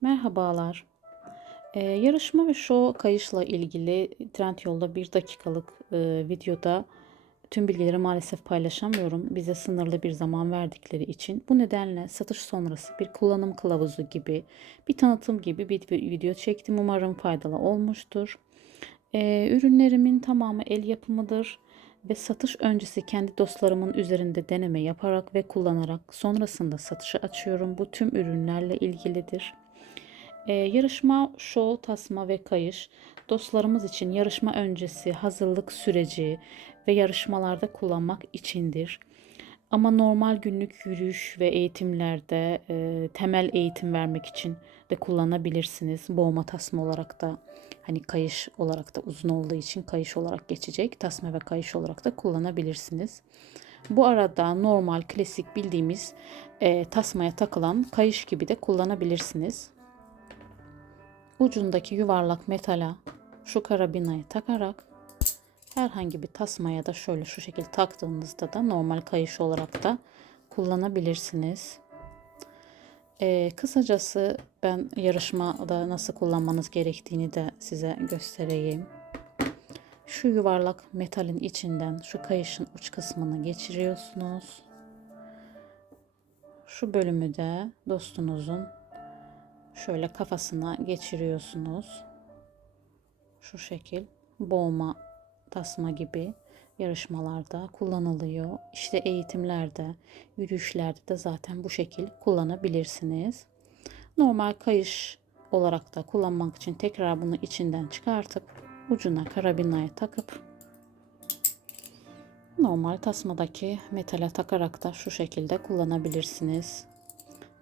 Merhabalar. Eee, yarışma ve show kayışla ilgili Trendyol'da bir dakikalık eee, videoda tüm bilgileri maalesef paylaşamıyorum. Bize sınırlı bir zaman verdikleri için. Bu nedenle satış sonrası bir kullanım kılavuzu gibi, bir tanıtım gibi bir, video çektim. Umarım faydalı olmuştur. Eee, ürünlerimin tamamı el yapımıdır ve satış öncesi kendi dostlarımın üzerinde deneme yaparak ve kullanarak sonrasında satışa açıyorum. Bu tüm ürünlerle ilgilidir. Ee, yarışma, show, tasma ve kayış dostlarımız için yarışma öncesi hazırlık süreci ve yarışmalarda kullanmak içindir. Ama normal günlük yürüyüş ve eğitimlerde e, temel eğitim vermek için de kullanabilirsiniz. Boğma tasma olarak da hani kayış olarak da uzun olduğu için kayış olarak geçecek. Tasma ve kayış olarak da kullanabilirsiniz. Bu arada normal klasik bildiğimiz e, tasmaya takılan kayış gibi de kullanabilirsiniz ucundaki yuvarlak metala şu karabinayı takarak herhangi bir tasmaya da şöyle şu şekilde taktığınızda da normal kayış olarak da kullanabilirsiniz. Ee, kısacası ben yarışmada nasıl kullanmanız gerektiğini de size göstereyim. Şu yuvarlak metalin içinden şu kayışın uç kısmını geçiriyorsunuz. Şu bölümü de dostunuzun şöyle kafasına geçiriyorsunuz. Şu şekil boğma tasma gibi yarışmalarda kullanılıyor. İşte eğitimlerde, yürüyüşlerde de zaten bu şekil kullanabilirsiniz. Normal kayış olarak da kullanmak için tekrar bunu içinden çıkartıp ucuna karabinaya takıp normal tasmadaki metale takarak da şu şekilde kullanabilirsiniz.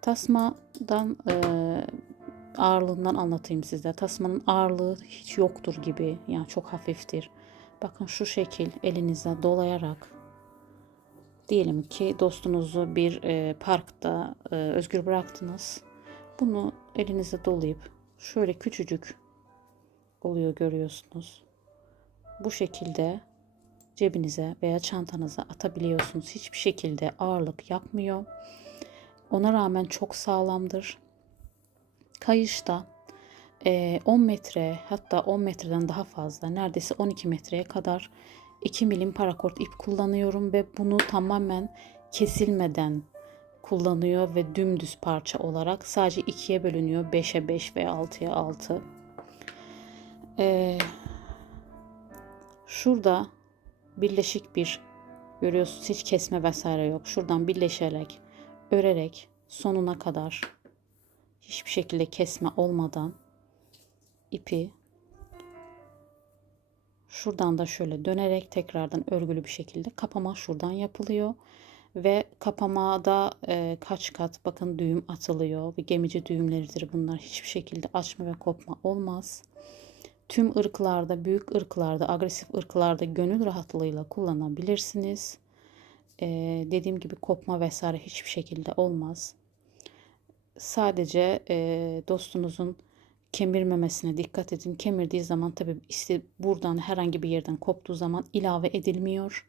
Tasmadan e, ağırlığından anlatayım size. Tasmanın ağırlığı hiç yoktur gibi. Yani çok hafiftir. Bakın şu şekil elinize dolayarak diyelim ki dostunuzu bir e, parkta e, özgür bıraktınız. Bunu elinize dolayıp şöyle küçücük oluyor görüyorsunuz. Bu şekilde cebinize veya çantanıza atabiliyorsunuz. Hiçbir şekilde ağırlık yapmıyor. Ona rağmen çok sağlamdır. Kayışta 10 metre hatta 10 metreden daha fazla neredeyse 12 metreye kadar 2 milim parakort ip kullanıyorum ve bunu tamamen kesilmeden kullanıyor ve dümdüz parça olarak sadece ikiye bölünüyor. 5'e 5 ve 6'ya 6. Ee, şurada birleşik bir görüyorsunuz hiç kesme vesaire yok. Şuradan birleşerek örerek sonuna kadar hiçbir şekilde kesme olmadan ipi şuradan da şöyle dönerek tekrardan örgülü bir şekilde kapama şuradan yapılıyor ve kapamada e, kaç kat bakın düğüm atılıyor ve gemici düğümleridir bunlar hiçbir şekilde açma ve kopma olmaz. Tüm ırklarda, büyük ırklarda, agresif ırklarda gönül rahatlığıyla kullanabilirsiniz. Ee, dediğim gibi kopma vesaire hiçbir şekilde olmaz. Sadece e, dostunuzun kemirmemesine dikkat edin. Kemirdiği zaman tabi işte buradan herhangi bir yerden koptuğu zaman ilave edilmiyor.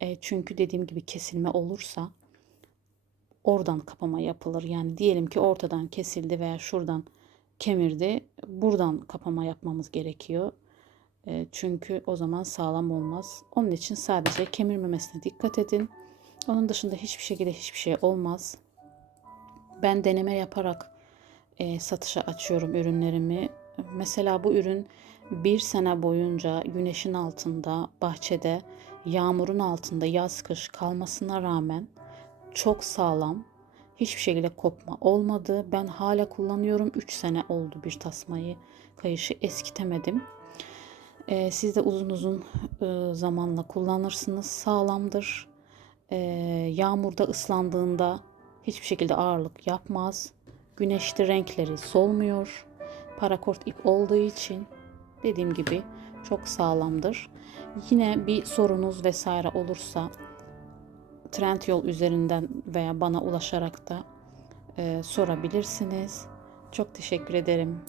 E, çünkü dediğim gibi kesilme olursa oradan kapama yapılır. Yani diyelim ki ortadan kesildi veya şuradan kemirdi. Buradan kapama yapmamız gerekiyor. E, çünkü o zaman sağlam olmaz. Onun için sadece kemirmemesine dikkat edin. Onun dışında hiçbir şekilde hiçbir şey olmaz. Ben deneme yaparak e, satışa açıyorum ürünlerimi. Mesela bu ürün bir sene boyunca güneşin altında, bahçede, yağmurun altında yaz kış kalmasına rağmen çok sağlam. Hiçbir şekilde kopma olmadı. Ben hala kullanıyorum. 3 sene oldu bir tasmayı, kayışı eskitemedim. Ee, siz de uzun uzun e, zamanla kullanırsınız. Sağlamdır. Ee, yağmurda ıslandığında hiçbir şekilde ağırlık yapmaz. Güneşte renkleri solmuyor. Parakort ip olduğu için dediğim gibi çok sağlamdır. Yine bir sorunuz vesaire olursa Trendyol üzerinden veya bana ulaşarak da e, sorabilirsiniz. Çok teşekkür ederim.